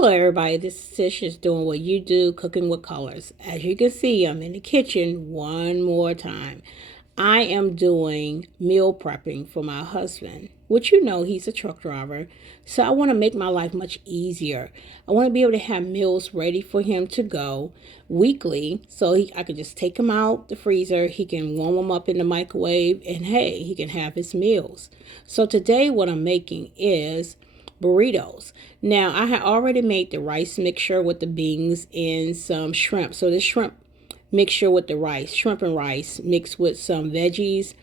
Hello everybody, this is Tish is doing what you do, cooking with colors. As you can see, I'm in the kitchen one more time. I am doing meal prepping for my husband, which you know he's a truck driver. So I want to make my life much easier. I want to be able to have meals ready for him to go weekly so I can just take them out the freezer. He can warm them up in the microwave and hey, he can have his meals. So today what I'm making is burritos. Now, I had already made the rice mixture with the beans and some shrimp. So this shrimp mixture with the rice, shrimp and rice mixed with some veggies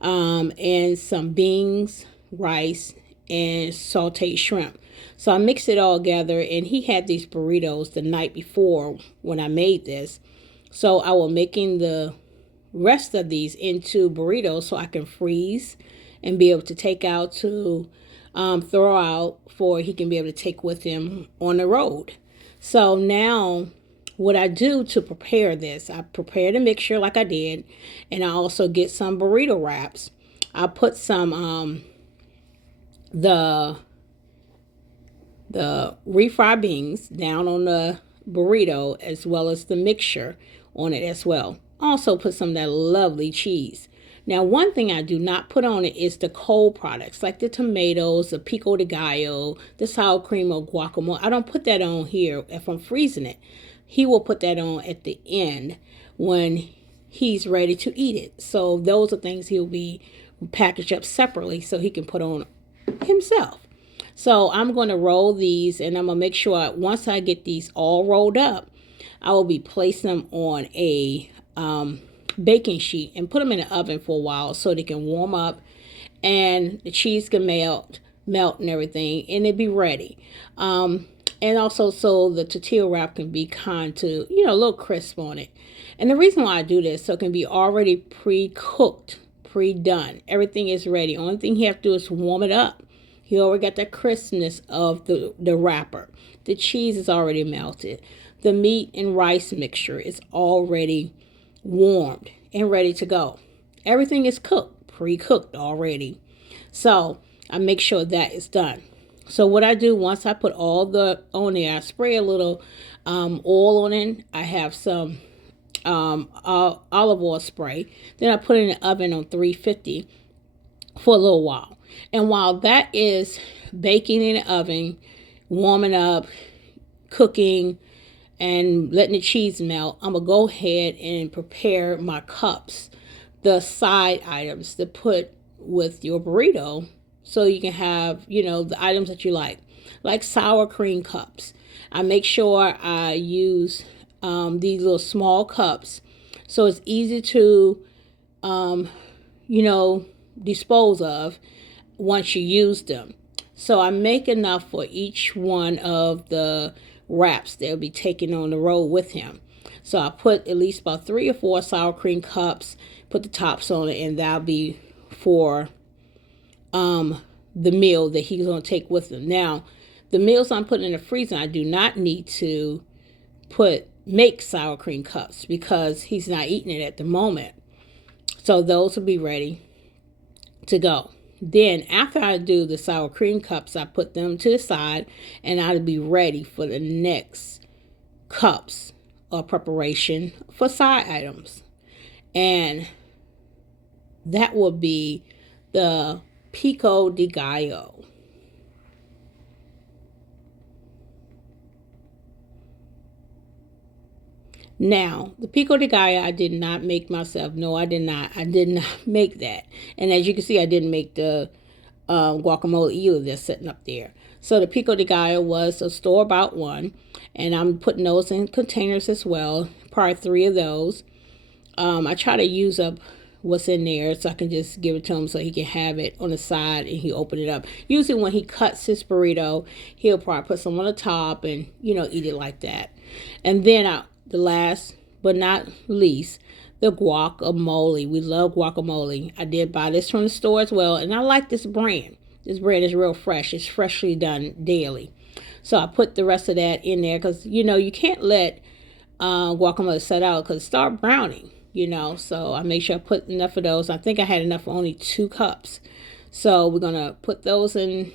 and some beans, rice, and sauteed shrimp. So I mixed it all together, and he had these burritos the night before when I made this. So I was making the rest of these into burritos so I can freeze and be able to take out to throw out for he can be able to take with him on the road. So now what I do to prepare this, I prepare the mixture like I did, and I also get some burrito wraps. I put some the refried beans down on the burrito as well as the mixture on it as well. Also put some of that lovely cheese. Now, one thing I do not put on it is the cold products, like the tomatoes, the pico de gallo, the sour cream or guacamole. I don't put that on here if I'm freezing it. He will put that on at the end when he's ready to eat it. So those are things he'll be packaged up separately so he can put on himself. So I'm going to roll these, and I'm going to make sure once I get these all rolled up, I will be placing them on a baking sheet and put them in the oven for a while so they can warm up and the cheese can melt and everything, and it'll be ready. And also so the tortilla wrap can be kind to, a little crisp on it. And the reason why I do this, so it can be already pre-cooked, pre-done. Everything is ready. Only thing you have to do is warm it up. You already got the crispness of the wrapper. The cheese is already melted. The meat and rice mixture is already warmed and ready to go. Everything is cooked, pre-cooked already. So I make sure that is done. So what I do once I put all the on there, I spray a little oil on it. I have some olive oil spray. Then I put it in the oven on 350 for a little while. And while that is baking in the oven, warming up, cooking, and letting the cheese melt, I'm going to go ahead and prepare my cups, the side items to put with your burrito so you can have, the items that you like sour cream cups. I make sure I use these little small cups so it's easy to, dispose of once you use them. So I make enough for each one of the wraps they'll be taking on the road with him. So I put at least about 3 or 4 sour cream cups, put the tops on it, and that'll be for the meal that he's going to take with him. Now, the meals I'm putting in the freezer, I do not need to make sour cream cups because he's not eating it at the moment. So those will be ready to go. Then after I do the sour cream cups, I put them to the side and I'll be ready for the next cups or preparation for side items. And that will be the pico de gallo. Now, the pico de gallo, I did not make myself. No, I did not. I did not make that. And as you can see, I didn't make the guacamole either that's sitting up there. So the pico de gallo was a store-bought one. And I'm putting those in containers as well. Probably 3 of those. I try to use up what's in there so I can just give it to him so he can have it on the side and he open it up. Usually when he cuts his burrito, he'll probably put some on the top and, eat it like that. And then the last but not least, the guacamole. We love guacamole. I did buy this from the store as well, and I like this brand. This brand is real fresh. It's freshly done daily. So I put the rest of that in there because, you can't let guacamole set out because it start browning, So I make sure I put enough of those. I think I had enough for only 2 cups. So we're going to put those in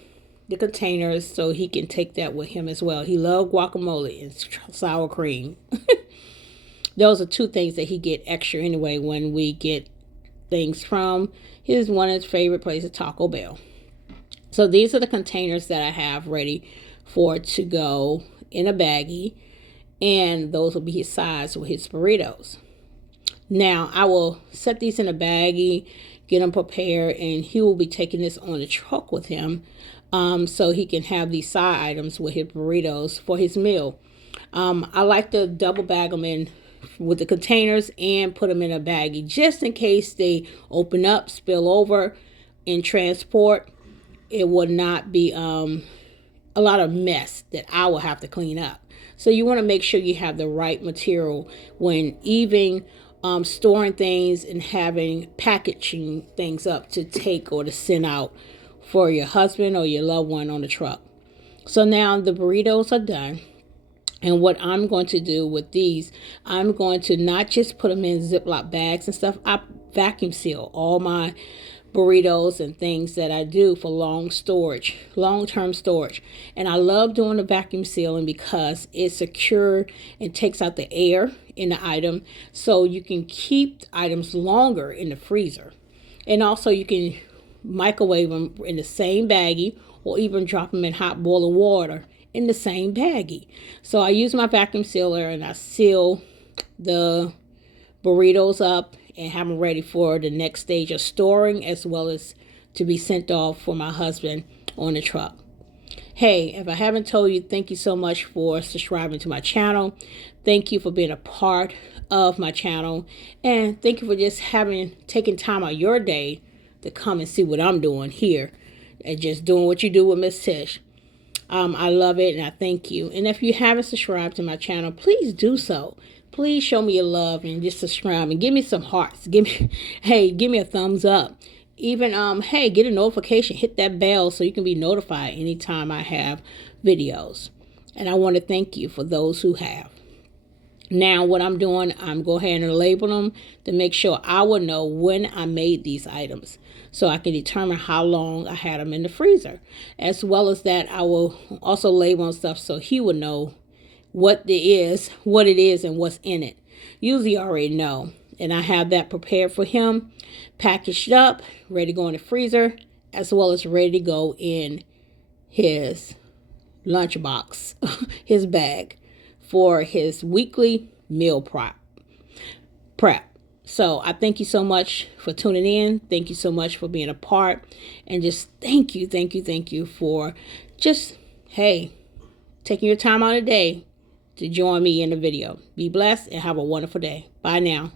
the containers so he can take that with him as well. He loves guacamole and sour cream. Those are two things that he get extra anyway when we get things from one of his favorite places, Taco Bell. So these are the containers that I have ready for to go in a baggie, and those will be his size with his burritos. Now I will set these in a baggie, get them prepared, and he will be taking this on the truck with him, so he can have these side items with his burritos for his meal. I like to double bag them in with the containers and put them in a baggie just in case they open up, spill over in transport. It would not be a lot of mess that I will have to clean up. So you want to make sure you have the right material when even storing things and having packaging things up to take or to send out for your husband or your loved one on the truck. So now the burritos are done. And what I'm going to do with these, I'm going to not just put them in Ziploc bags and stuff. I vacuum seal all my burritos and things that I do for long-term storage. And I love doing the vacuum sealing because it's secure and takes out the air in the item, so you can keep items longer in the freezer. And also you can microwave them in the same baggie or even drop them in hot boiling water in the same baggie. So I use my vacuum sealer and I seal the burritos up and have them ready for the next stage of storing, as well as to be sent off for my husband on the truck. Hey, if I haven't told you, thank you so much for subscribing to my channel. Thank you for being a part of my channel. And thank you for just taking time out of your day to come and see what I'm doing here and just doing what you do with Miss Tish. I love it and I thank you. And if you haven't subscribed to my channel, please do so. Please show me your love and just subscribe and give me some hearts. Give me a thumbs up. Even, hey, get a notification. Hit that bell so you can be notified anytime I have videos. And I want to thank you for those who have. Now, what I'm doing, I'm going ahead and label them to make sure I will know when I made these items, so I can determine how long I had them in the freezer. As well as that, I will also label on stuff so he will know what it is, and what's in it. Usually I already know. And I have that prepared for him, packaged up, ready to go in the freezer, as well as ready to go in his lunchbox, his bag, for his weekly meal prep. So I thank you so much for tuning in. Thank you so much for being a part. And just thank you for just, hey, taking your time out of the day to join me in the video. Be blessed and have a wonderful day. Bye now.